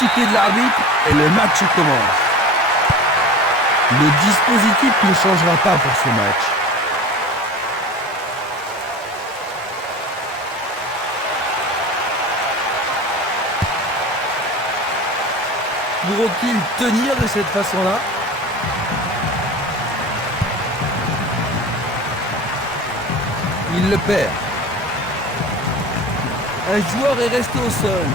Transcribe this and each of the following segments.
sifflet de l'arbitre et le match commence. Le dispositif ne changera pas pour ce match. Pourront-ils tenir de cette façon-là? Il le perd. Un joueur est resté au sol.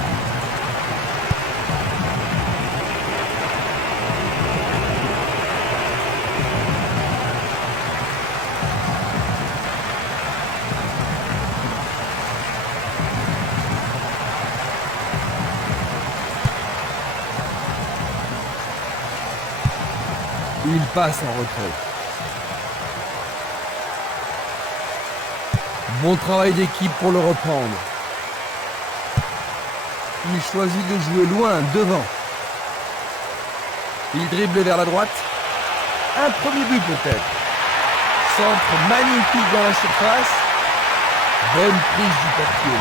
Il passe en retrait. Bon travail d'équipe pour le reprendre. Il choisit de jouer loin, devant. Il dribble vers la droite. Un premier but peut-être. Centre magnifique dans la surface. Bonne prise du portier.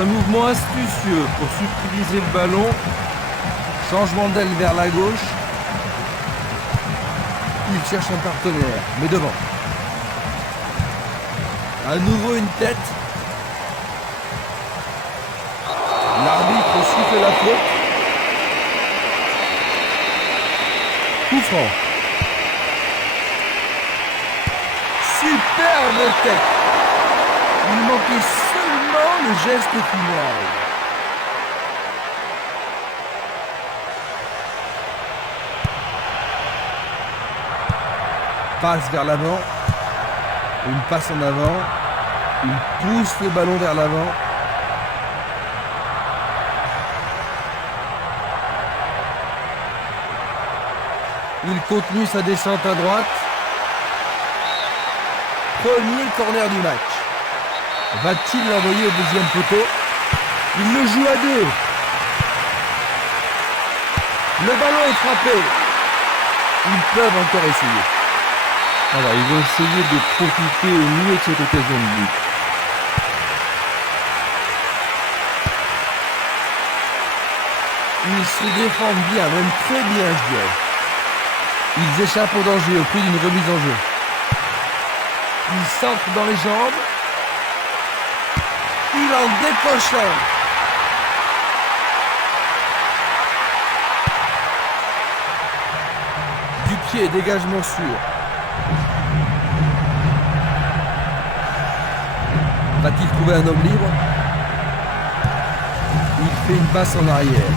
Un mouvement astucieux pour subtiliser le ballon. Changement d'aile vers la gauche. Il cherche un partenaire, mais devant. À nouveau une tête. L'arbitre siffle la faute. Coup franc. Superbe tête. Il manquait seulement le geste final. Passe vers l'avant. Une passe en avant. Il pousse le ballon vers l'avant. Il continue sa descente à droite. Premier corner du match. Va-t-il l'envoyer au deuxième poteau? Il le joue à deux. Le ballon est frappé. Ils peuvent encore essayer. Voilà, ils vont essayer de profiter au mieux de cette occasion de but. Ils se défendent bien, même très bien, je dirais. Ils échappent au danger au prix d'une remise en jeu. Ils centrent dans les jambes. Il en décoche un. Du pied, dégagement sûr. Va-t-il trouver un homme libre? Il fait une passe en arrière.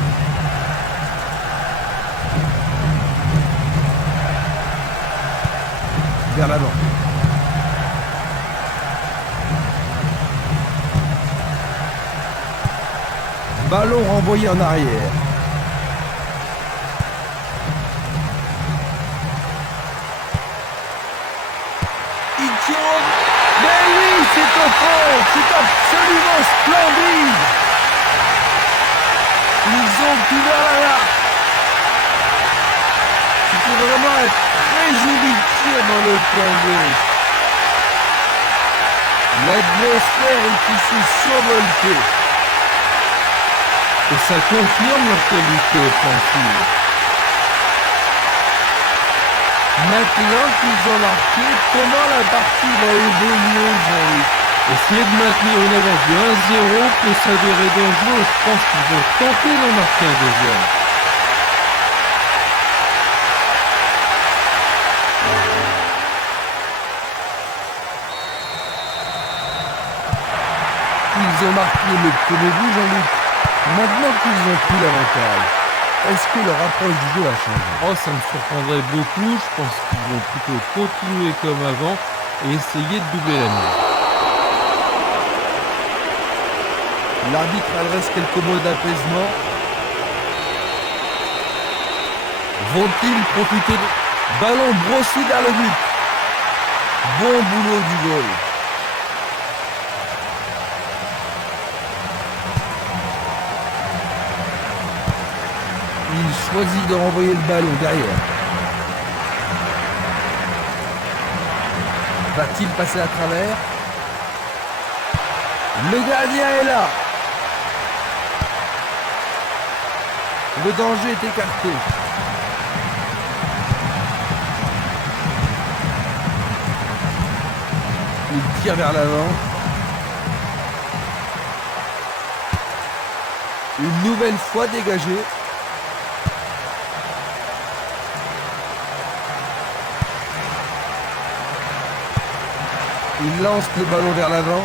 Vers l'avant. Ballon renvoyé en arrière. Il tourne. Mais oui, c'est au fond. C'est absolument splendide. Ils ont couvert la large. C'était vraiment un très joli tir dans le coin gauche. L'atmosphère est ici survoltée. Et ça confirme leur qualité offensive. Maintenant qu'ils ont marqué, comment la partie va évoluer, Jean-Luc? Essayer de maintenir une avance de 1-0 peut s'avérer dangereux. Je pense qu'ils vont tenter d'en marquer un deuxième. Ils ont marqué le premier but, Jean-Luc. Maintenant qu'ils ont pris l'avantage, est-ce que leur approche du jeu a changé? Oh, ça me surprendrait beaucoup. Je pense qu'ils vont plutôt continuer comme avant et essayer de doubler la mise. L'arbitre adresse quelques mots d'apaisement. Vont-ils profiter de... Ballon brossé vers le but. Bon boulot du goal. Il choisit de renvoyer le ballon derrière. Va-t-il passer à travers? Le gardien est là. Le danger est écarté. Il tire vers l'avant. Une nouvelle fois dégagé. Il lance le ballon vers l'avant.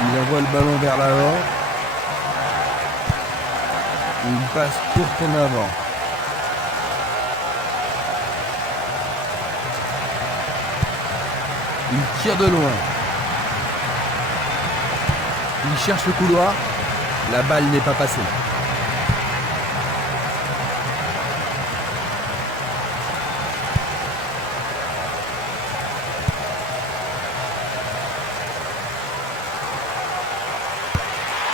Il envoie le ballon vers l'avant. Une passe courte en avant. Il tire de loin. Il cherche le couloir. La balle n'est pas passée.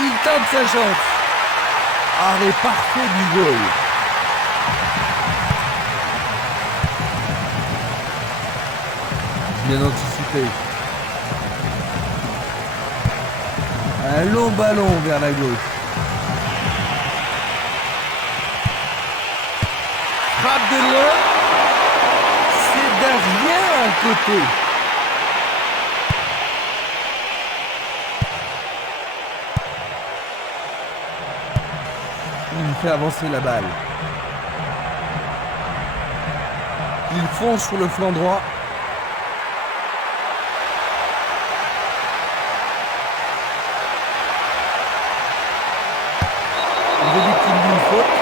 Il tente sa chance. Arrêt parfait du goal. Bien anticipé. Un long ballon vers la gauche. Frappe de loin. C'est derrière à côté. Il fait avancer la balle. Il fonce sur le flanc droit. Il est victime d'une faute.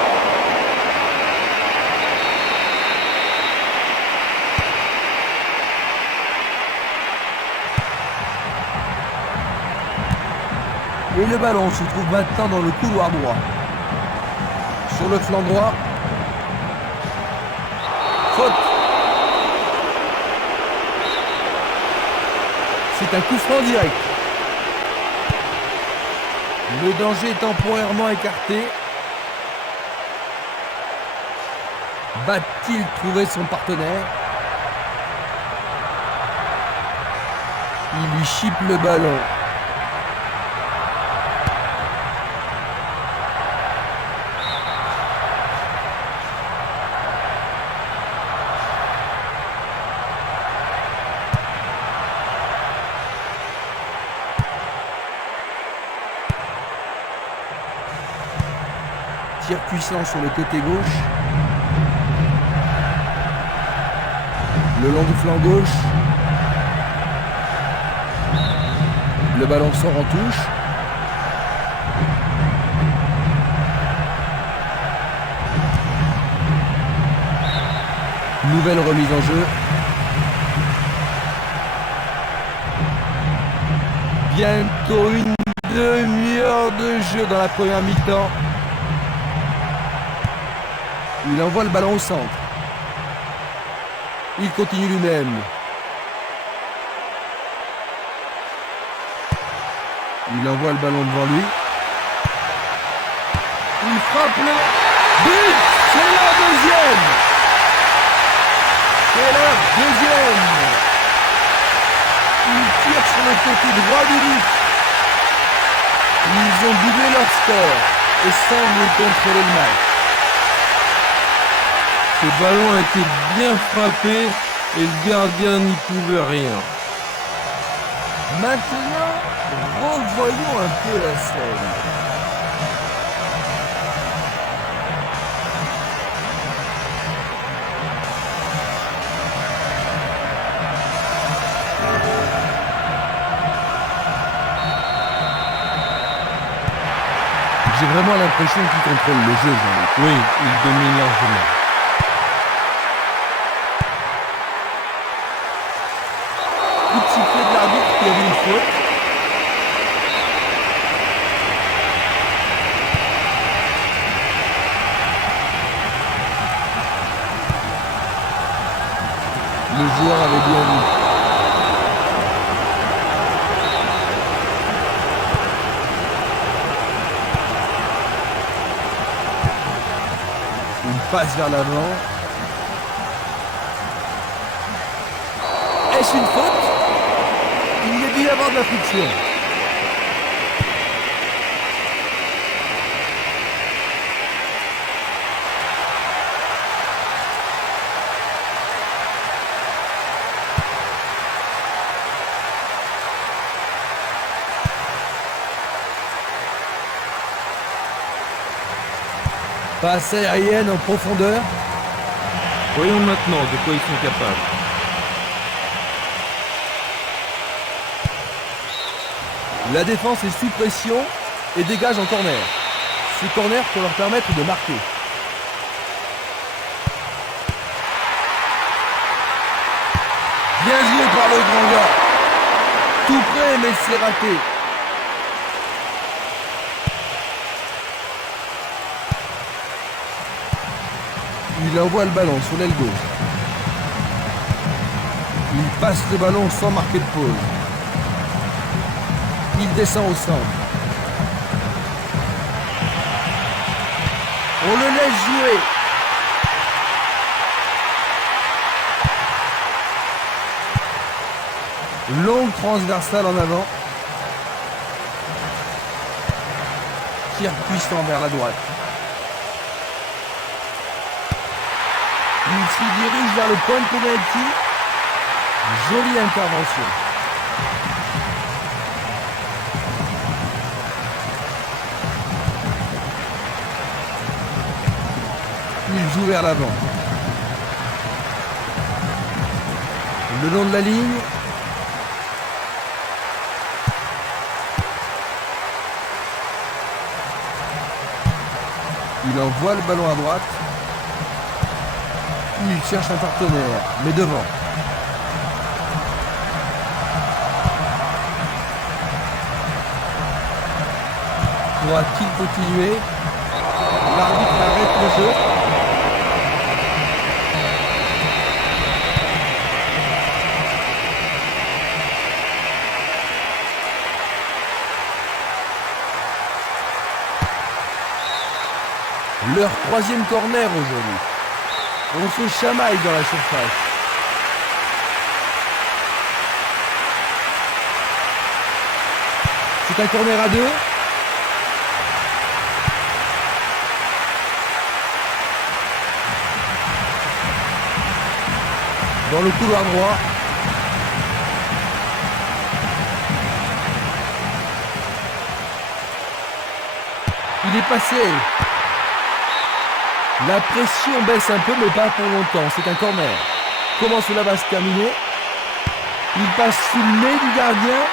Et le ballon se trouve maintenant dans le couloir droit. Sur le flanc droit. Faute. C'est un coup franc direct. Le danger est temporairement écarté. Va-t-il trouver son partenaire? Il lui chipe le ballon. Tir puissant sur le côté gauche. Le long du flanc gauche. Le ballon sort en touche. Nouvelle remise en jeu. Bientôt une demi-heure de jeu dans la première mi-temps. Il envoie le ballon au centre. Il continue lui-même. Il envoie le ballon devant lui. Il frappe le but. C'est la deuxième. C'est la deuxième. Il tire sur le côté droit du but. Ils ont doublé leur score et semblent contrôler le match. Ce ballon a été bien frappé et le gardien n'y pouvait rien. Maintenant, revoyons un peu la scène. J'ai vraiment l'impression qu'il contrôle le jeu, Jean-Luc. Oui, il domine largement. Coup de sifflet de l'arbitre qui avait une faute. Le joueur avait bien vu. Une passe vers l'avant. Est-ce une faute? Il y a dû y avoir de la friction. Passe aérienne en profondeur. Voyons maintenant de quoi ils sont capables. La défense est sous pression et dégage en corner. Ce corner pour leur permettre de marquer. Bien joué par le grand gars. Tout près mais c'est raté. Il envoie le ballon sur l'aile gauche. Il passe le ballon sans marquer de pause. Il descend au centre. On le laisse jouer. Longue transversale en avant. Tir puissant vers la droite. Il s'y dirige vers le point de pénalty. Jolie intervention. Il joue vers l'avant. Le long de la ligne. Il envoie le ballon à droite. Il cherche un partenaire, mais devant. Pourra-t-il continuer? L'arbitre arrête le jeu. Leur troisième corner aujourd'hui. On se chamaille dans la surface. C'est un corner à deux. Dans le couloir droit. Il est passé. La pression baisse un peu, mais pas pour longtemps. C'est un corner. Comment cela va se terminer? Il passe sous le nez du gardien.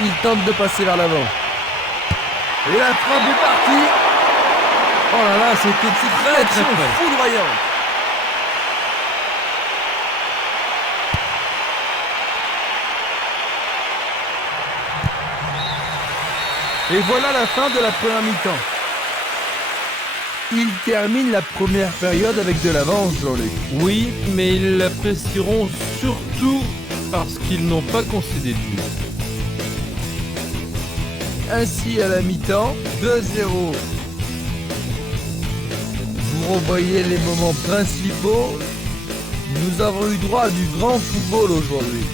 Il tente de passer vers l'avant. Et la frappe est partie. Oh là là, c'était très très près. Foudroyante. Et voilà la fin de la première mi-temps. Ils terminent la première période avec de l'avance, Jean-Luc. Oui, mais ils l'apprécieront surtout parce qu'ils n'ont pas concédé de but. Ainsi à la mi-temps, 2-0. Vous revoyez les moments principaux. Nous avons eu droit à du grand football aujourd'hui.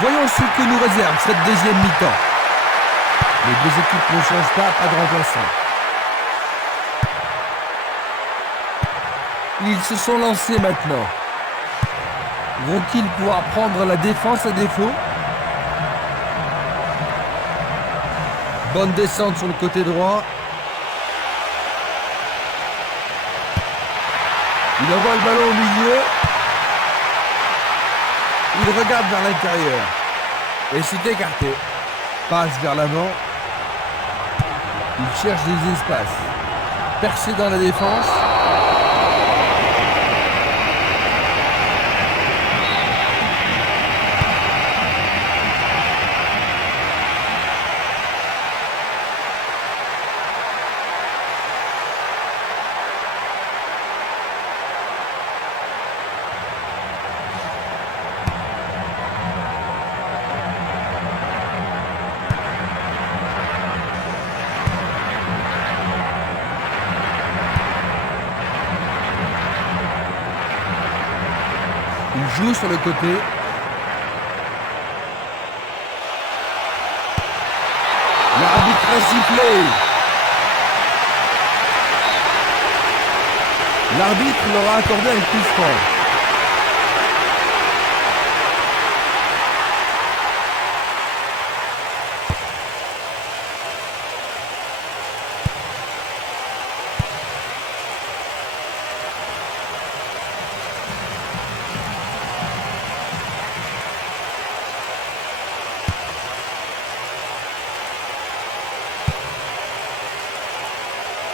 Voyons ce que nous réserve cette deuxième mi-temps. Les deux équipes ne changent pas de remplaçant. Ils se sont lancés maintenant. Vont-ils pouvoir prendre la défense à défaut? Bonne descente sur le côté droit. Il envoie le ballon au milieu. Il regarde vers l'intérieur. Et c'est écarté. Passe vers l'avant. Il cherche des espaces. Percé dans la défense. Il joue sur le côté. L'arbitre a sifflé. L'arbitre leur a accordé un coup franc.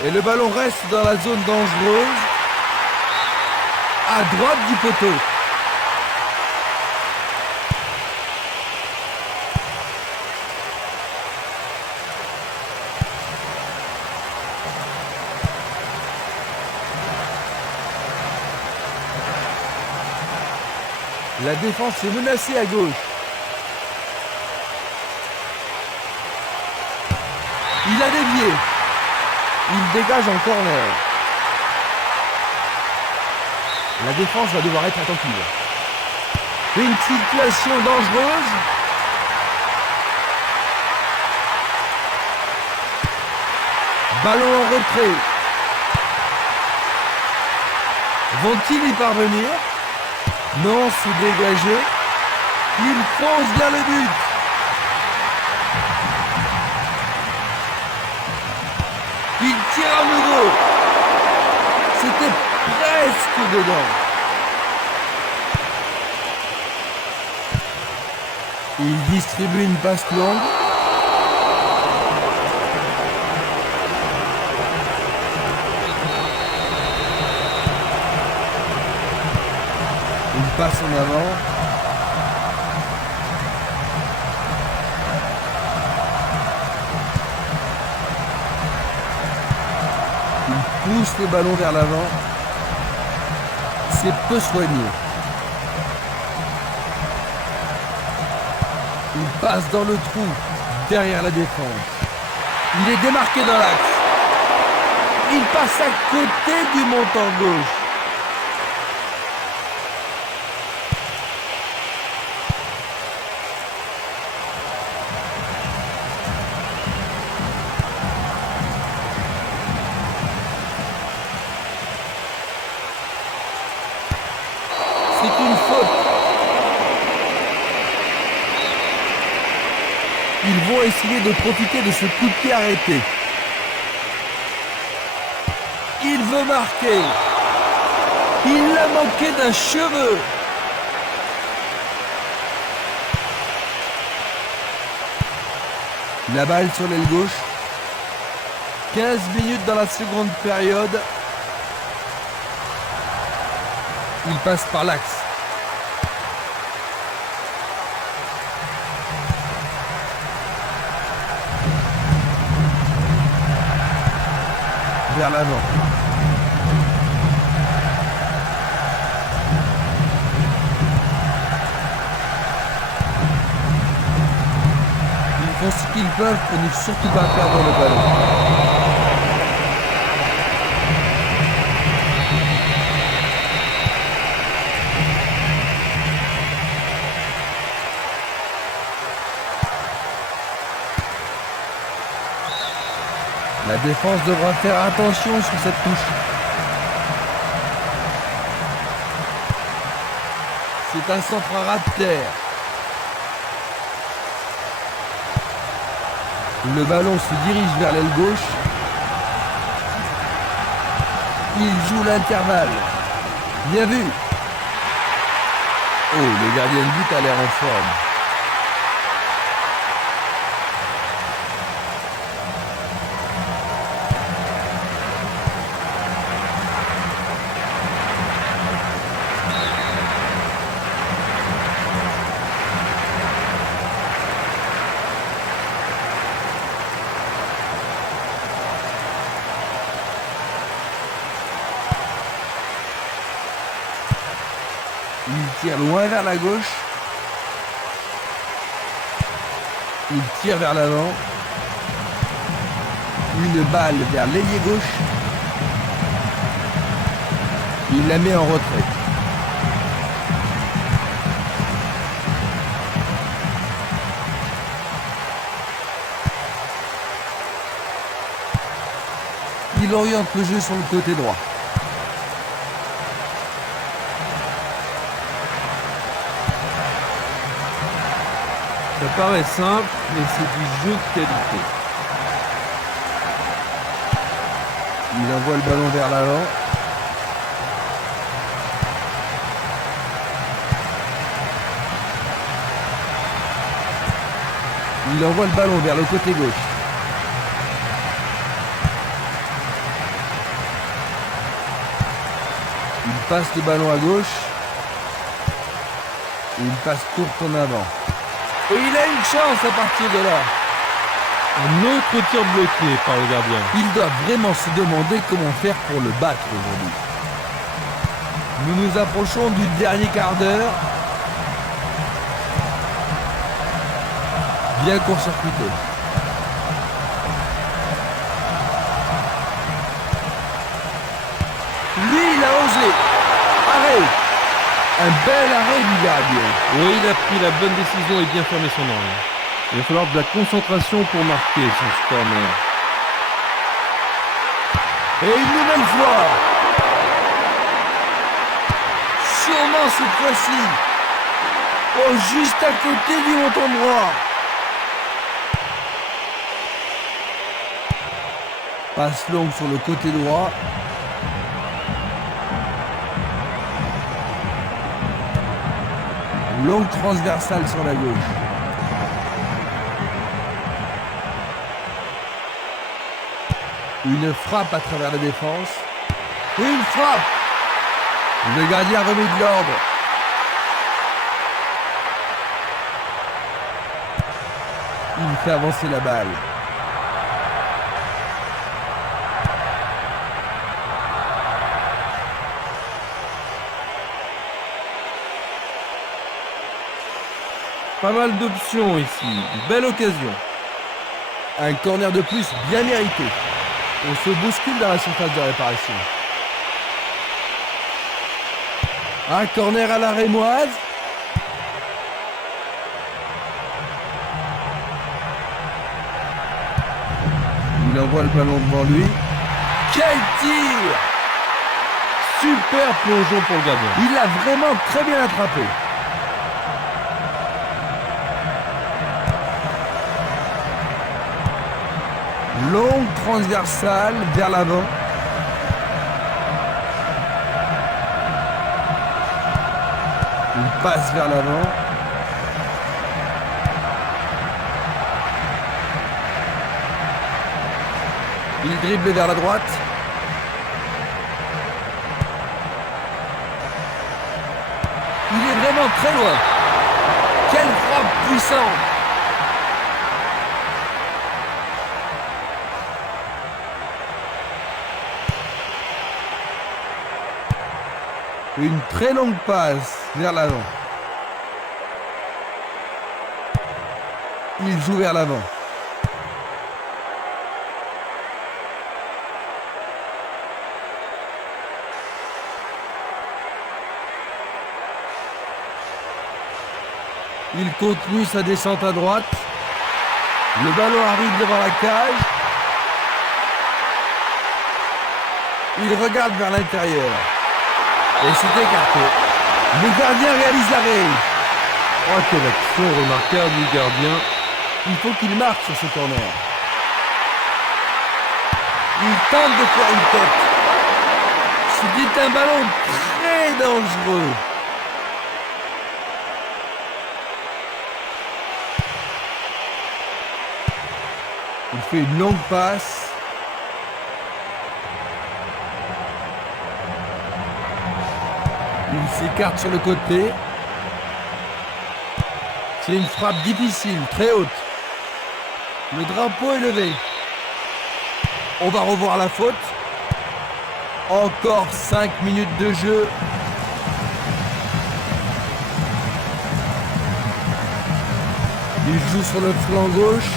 Et le ballon reste dans la zone dangereuse, à droite du poteau. La défense est menacée à gauche. Il a dévié. Il dégage en corner. La défense va devoir être attentive. Une situation dangereuse. Ballon en retrait. Vont-ils y parvenir? Non, c'est dégagé. Il fonce vers le but. Il tire à nouveau. C'était presque dedans. Il distribue une passe longue. Il passe en avant. Il pousse le ballon vers l'avant. C'est peu soigné. Il passe dans le trou, derrière la défense. Il est démarqué dans l'axe. Il passe à côté du montant gauche. C'est une faute. Ils vont essayer de profiter de ce coup de pied arrêté. Il veut marquer. Il l'a manqué d'un cheveu. La balle sur l'aile gauche. 15 minutes dans la seconde période. Il passe par l'axe. Vers l'avant. Ils font ce qu'ils peuvent pour ne surtout pas perdre le ballon. La défense devra faire attention sur cette touche. C'est un centre à ras de terre. Le ballon se dirige vers l'aile gauche. Il joue l'intervalle. Bien vu. Oh, le gardien de but a l'air en forme. Il tire loin vers la gauche. Il tire vers l'avant. Une balle vers l'ailier gauche. Il la met en retrait. Il oriente le jeu sur le côté droit. Ça paraît simple, mais c'est du jeu de qualité. Il envoie le ballon vers l'avant. Il envoie le ballon vers le côté gauche. Il passe le ballon à gauche. Une passe courte en avant. Et il a une chance à partir de là. Un autre tir bloqué par le gardien. Il doit vraiment se demander comment faire pour le battre aujourd'hui. Nous nous approchons du dernier quart d'heure. Bien court-circuité. Lui, il a osé. Arrêt. Un bel arrêt du gardien. Oui, il a pris la bonne décision et bien fermé son angle. Il va falloir de la concentration pour marquer son corner. Et une nouvelle fois. Sûrement cette fois-ci. Oh, juste à côté du montant droit. Passe longue sur le côté droit. Longue transversale sur la gauche. Une frappe à travers la défense. Une frappe. Le gardien remet de l'ordre. Il fait avancer la balle. Pas mal d'options ici. Une belle occasion. Un corner de plus bien mérité. On se bouscule dans la surface de réparation. Un corner à la rémoise. Il envoie le ballon devant lui. Quel tir! Super plongeon pour le gardien. Il l'a vraiment très bien attrapé. Longue transversale vers l'avant. Une passe vers l'avant. Il dribble vers la droite. Il est vraiment très loin. Quelle frappe puissante! Une très longue passe vers l'avant. Il joue vers l'avant. Il continue sa descente à droite. Le ballon arrive devant la cage. Il regarde vers l'intérieur. Et c'est écarté. Le gardien réalise l'arrêt. Oh, quelle action remarquable du gardien. Il faut qu'il marque sur ce corner. Il tente de faire une tête. C'était un ballon très dangereux. Il fait une longue passe. Il s'écarte sur le côté. C'est une frappe difficile, très haute. Le drapeau est levé. On va revoir la faute. Encore 5 minutes de jeu. Il joue sur le flanc gauche.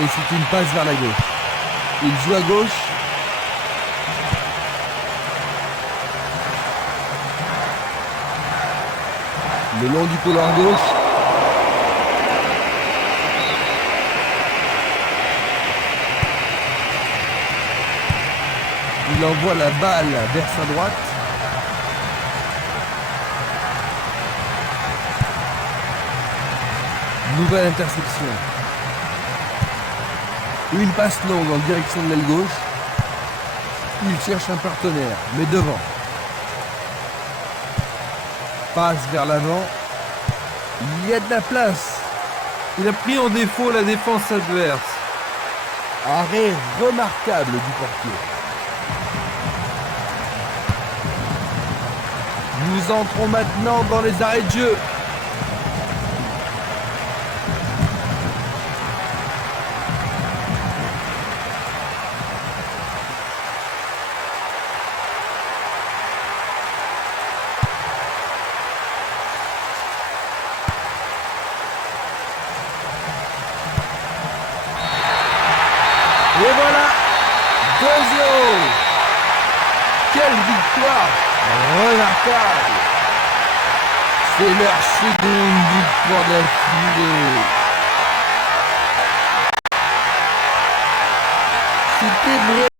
Et c'est une passe vers la gauche. Il joue à gauche. Le long du couloir gauche. Il envoie la balle vers sa droite. Nouvelle interception. Une passe longue en direction de l'aile gauche. Il cherche un partenaire, mais devant. Passe vers l'avant. Il y a de la place. Il a pris en défaut la défense adverse. Arrêt remarquable du portier. Nous entrons maintenant dans les arrêts de jeu. Et voilà, 2-0. Quelle victoire remarquable. C'est leur seconde victoire d'affilée. C'était vrai.